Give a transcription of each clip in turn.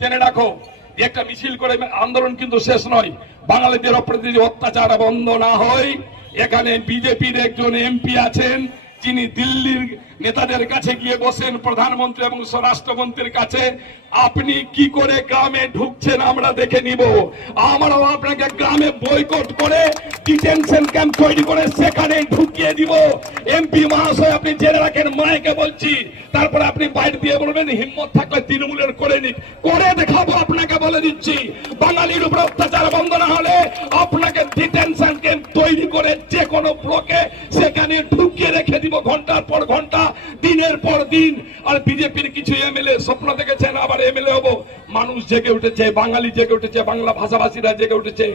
জেনে রাখো, একটা মিছিল করে আন্দোলন কিন্তু শেষ নয়। বাঙালিদের উপরে যদি অত্যাচার বন্ধ না হয়, এখানে বিজেপির একজন এমপি আছেন যিনি দিল্লির নেতাদের কাছে গিয়ে বসেন, প্রধানমন্ত্রী এবং স্বরাষ্ট্রমন্ত্রীর কাছে, আপনি কি করে গ্রামে ঢুকছেন আমরা দেখে নিব। আমরাও আপনাকে গ্রামে বয়কট করে ডিটেনশন ক্যাম্প তৈরি করে সেখানে ঢুকিয়ে দিব। এমপি মহাশয়, আপনি জেনে রাখেন, মাইকে বলছি, তারপরে আপনি বাইরে দিয়ে বলবেন হিম্মত থাকলে তৃণমূলের করে নিক, করে দেখাবো। আপনাকে বলে দিচ্ছি, বাঙালির উপর অত্যাচার বন্ধ না হলে আপনাকে ডিটেনশন ক্যাম্প তৈরি করে যে কোনো ব্লকে সেখানে ঢুকিয়ে রেখে দিব, ঘন্টার পর ঘন্টা, দিনের পর দিন। আর বিজেপির কিছু এমএলএ স্বপ্ন দেখেছেন আবার এমএলএ হবো। মানুষ জেগে উঠেছে, বাঙালি জেগে উঠেছে, বাংলা ভাষাভাষীরা জেগে উঠেছে।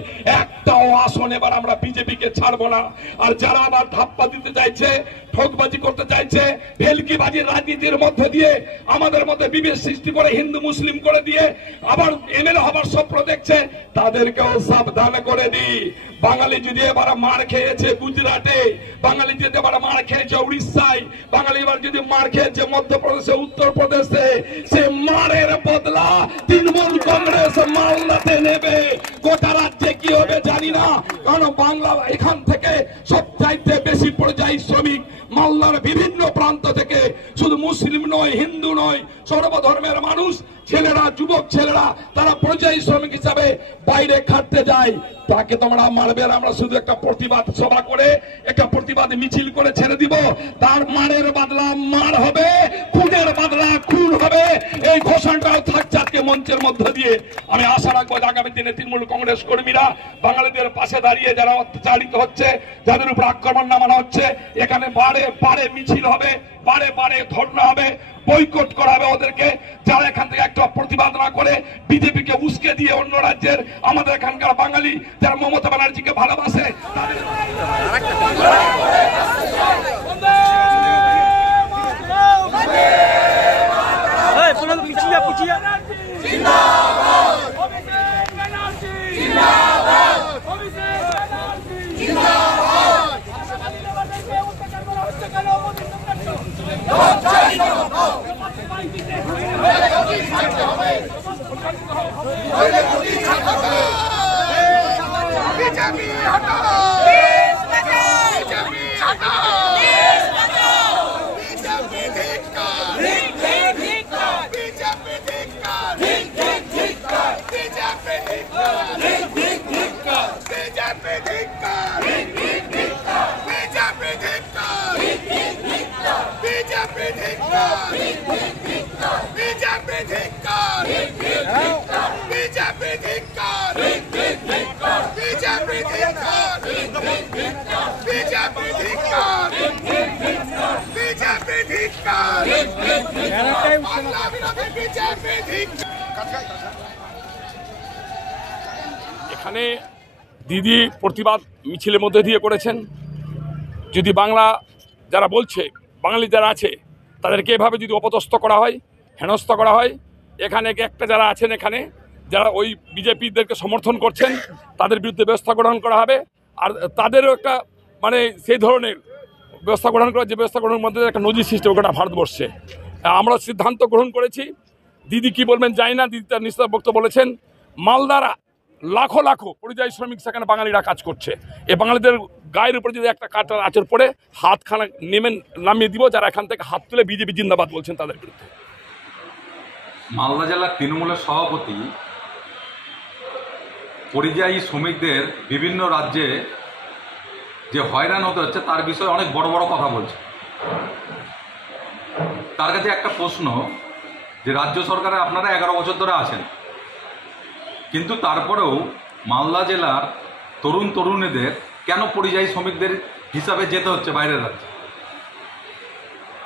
একটাও আসন এবার আমরা বিজেপিকে ছাড়বো না। আর যারা আবার ধাপ্পা দিতে চাইছে, ঠকবাজি করতে চাইছে, ভেলকিবাজির রাজনীতির মধ্যে দিয়ে আমাদের মধ্যে বিভেদ সৃষ্টি করে হিন্দু মুসলিম করে দিয়ে আবার এমএলএ হবার স্বপ্ন দেখছে, তাদেরকেও সাবধান করে দিই। বাঙালি যদি এবার মার খেয়েছে গুজরাটে, বাঙালি যদি এবার মার খেয়েছে উড়িষ্যায়, বাঙালি এবার যদি মার খেয়েছে মধ্যপ্রদেশে, উত্তরপ্রদেশে, সে মারের বদলা তৃণমূল কংগ্রেস মালদাতে নেবে। গোটা রাজ্যে কি হবে জানি না, কারণ বাংলা এখান থেকে সবচাইতে বেশি পরিযায়ী শ্রমিক মালদার বিভিন্ন প্রান্ত থেকে, শুধু মুসলিম নয়, হিন্দু নয়, সর্বধর্মের মানুষ, ছেলেরা, যুবক ছেলেরা, তারা পরিযায়ী শ্রমিক হিসাবে বাইরে খাটতে যায়। তাকে তোমরা মারবে, আমরা শুধু একটা প্রতিবাদ সভা করে, একটা প্রতিবাদ মিছিল করে ছেড়ে দিব। তার মারের বদলা মার হবে, খুনের বদলা খুন হবে। এই ঘোষণাটাও থাকছে আজকে মঞ্চের মধ্য দিয়ে। আমি আশা রাখবো আগামী দিনে তৃণমূল কংগ্রেস কর্মীরা বাঙালিদের পাশে দাঁড়িয়ে, যারা অত্যাচারিত হচ্ছে, যাদের উপর আক্রমণ নামানো হচ্ছে, এখানে বারে বারে মিছিল হবে, বারে বারে ধর্ণা হবে, বয়কট করা হবে ওদেরকে। যারা এখান থেকে একটা প্রতিবাদ না করে বিজেপিকে উস্কে দিয়ে অন্য রাজ্যের আমাদের এখানকার বাঙালি যারা মমতা ব্যানার্জিকে ভালোবাসে এখানে দিদি প্রতিবাদ মিছিলের মধ্যে দিয়ে করেছেন। যদি বাংলা যারা বলছে, বাঙালি যারা আছে, তাদেরকে এভাবে যদি অপদস্থ করা হয়, হেনস্থা করা হয়, এখানে একটা যারা আছেন, এখানে যারা ওই বিজেপিদেরকে সমর্থন করছেন, তাদের বিরুদ্ধে ব্যবস্থা গ্রহণ করা হবে। আর তাদেরও একটা মানে সেই ধরনের ব্যবস্থা গ্রহণ করা, যে ব্যবস্থা গ্রহণের মধ্যে একটা নজির সৃষ্টি গোটা ভারতবর্ষে। আমরা সিদ্ধান্ত গ্রহণ করেছি। দিদি কি বলবেন জানি না, দিদি তার নিশ্চিত বক্তব্য বলেছেন। মালদারা লাখো লাখো পরিযায়ী শ্রমিক সেখানে বাঙালিরা কাজ করছে। এই বাঙালিদের গায়ের উপরে যদি একটা কাটার আঁচড় পড়ে, হাতখানা নামিয়ে দিব। যারা এখান থেকে হাত তুলে বিজেপি জিন্দাবাদ বলছেন তাদের বিরুদ্ধে। মালদা জেলার তৃণমূলের সভাপতি পরিযায়ী শ্রমিকদের বিভিন্ন রাজ্যে যে হয়রান হতে হচ্ছে তার বিষয়ে অনেক বড় বড় কথা বলছে। তার কাছে একটা প্রশ্ন, যে রাজ্য সরকারে আপনারা 11 বছর ধরে আছেন, কিন্তু তারপরেও মালদা জেলার তরুণ তরুণীদের কেন পরিযায়ী শ্রমিকদের হিসাবে যেতে হচ্ছে বাইরের রাজ্যে?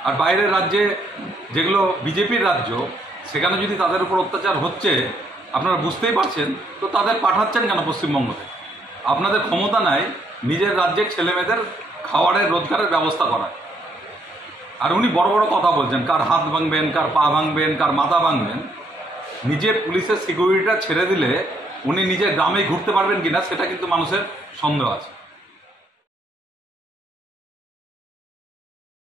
আর বাইরের রাজ্যে যেগুলো বিজেপির রাজ্য, সেখানে যদি তাদের উপর অত্যাচার হচ্ছে আপনারা বুঝতেই পারছেন, তো তাদের পাঠাচ্ছেন কেন পশ্চিমবঙ্গ থেকে? আপনাদের ক্ষমতা নাই নিজের রাজ্যের ছেলেমেয়েদের খাওয়ারের রোজগারের ব্যবস্থা করার। আর উনি বড় বড় কথা বলছেন, কার হাত ভাঙবেন, কার পা ভাঙবেন, কার মাথা ভাঙবেন। নিজের পুলিশের সিকিউরিটিটা ছেড়ে দিলে উনি নিজের গ্রামে ঘুরতে পারবেন কিনা সেটা কিন্তু মানুষের সন্দেহ আছে।